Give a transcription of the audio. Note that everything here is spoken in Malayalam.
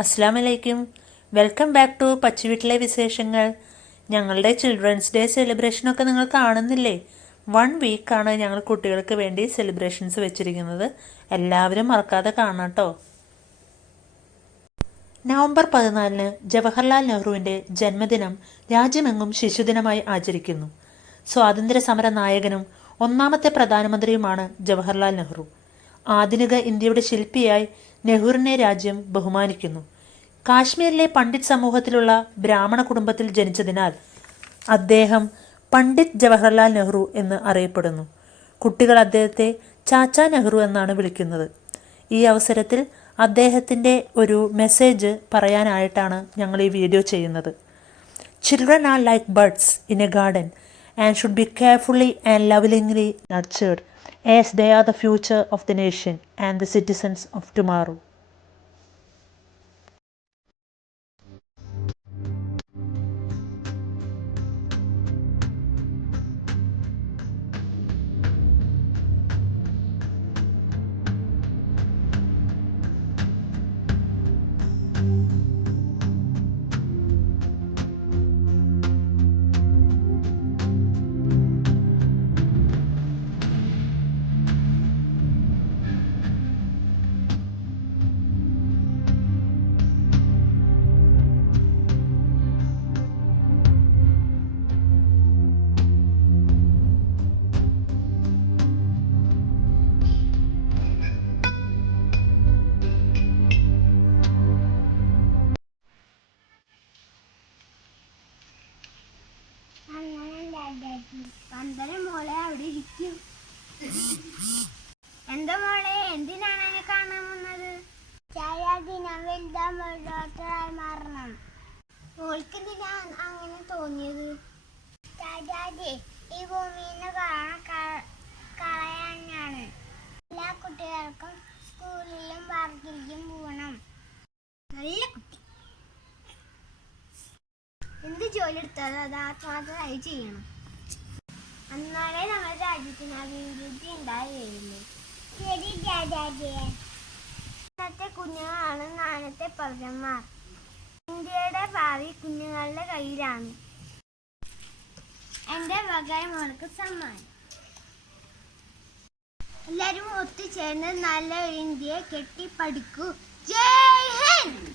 അസ്സലാമലൈക്കും. വെൽക്കം ബാക്ക് ടു പച്ചുവീട്ടിലെ വിശേഷങ്ങൾ. ഞങ്ങളുടെ ചിൽഡ്രൻസ് ഡേ സെലിബ്രേഷനൊക്കെ നിങ്ങൾ കാണുന്നില്ലേ? 1 വീക്കാണ് ഞങ്ങൾ കുട്ടികൾക്ക് വേണ്ടി സെലിബ്രേഷൻസ് വെച്ചിരിക്കുന്നത്. എല്ലാവരും മറക്കാതെ കാണാം കേട്ടോ. നവംബർ 14 ജവഹർലാൽ നെഹ്റുവിൻ്റെ ജന്മദിനം രാജ്യമെങ്ങും ശിശുദിനമായി ആചരിക്കുന്നു. സ്വാതന്ത്ര്യ സമര നായകനും ഒന്നാമത്തെ പ്രധാനമന്ത്രിയുമാണ് ജവഹർലാൽ നെഹ്റു. ആധുനിക ഇന്ത്യയുടെ ശില്പിയായി നെഹ്റുവിനെ രാജ്യം ബഹുമാനിക്കുന്നു. കാശ്മീരിലെ പണ്ഡിറ്റ് സമൂഹത്തിലുള്ള ബ്രാഹ്മണ കുടുംബത്തിൽ ജനിച്ചതിനാൽ അദ്ദേഹം പണ്ഡിറ്റ് ജവഹർലാൽ നെഹ്റു എന്ന് അറിയപ്പെടുന്നു. കുട്ടികൾ അദ്ദേഹത്തെ ചാച്ചാ നെഹ്റു എന്നാണ് വിളിക്കുന്നത്. ഈ അവസരത്തിൽ അദ്ദേഹത്തിൻ്റെ ഒരു മെസ്സേജ് പറയാനായിട്ടാണ് ഞങ്ങൾ ഈ വീഡിയോ ചെയ്യുന്നത്. Children are like buds in a garden and should be carefully and lovingly nurtured as they are the future of the nation and the citizens of tomorrow. മോളെ അവിടെ ഇരിക്കും. എന്താ മോളെ, എന്തിനാണ് എന്നെ കാണാൻ വന്നത്? ദിനം വലുതാകുമ്പോൾ ഡോക്ടറായി മാറണം. മോൾക്ക് എന്തിനാ അങ്ങനെ തോന്നിയത്? ഈ ഭൂമിന്ന് കളയാനാണ്. എല്ലാ കുട്ടികൾക്കും സ്കൂളിലും പാർക്കിലേക്കും പോകണം. നല്ല കുട്ടി. എന്ത് ജോലി എടുത്താലും അത് ആത്മാർത്ഥമായി ചെയ്യണം. എന്നാലേ നമ്മുടെ രാജ്യത്തിന് അഭിവൃദ്ധി ഉണ്ടാവുകയുള്ളൂ. ശരി ദാദാജിയെ. ഇന്നത്തെ കുഞ്ഞുങ്ങളാണ് നാളത്തെ പൗരന്മാർ. ഇന്ത്യയുടെ ഭാവി കുഞ്ഞുങ്ങളുടെ കയ്യിലാണ്. എന്റെ വക മോൾക്ക് സമ്മാനം. എല്ലാവരും ഒത്തുചേർന്ന് നല്ല ഇന്ത്യയെ കെട്ടിപ്പടുക്കൂ. ജയ് ഹിന്ദ്.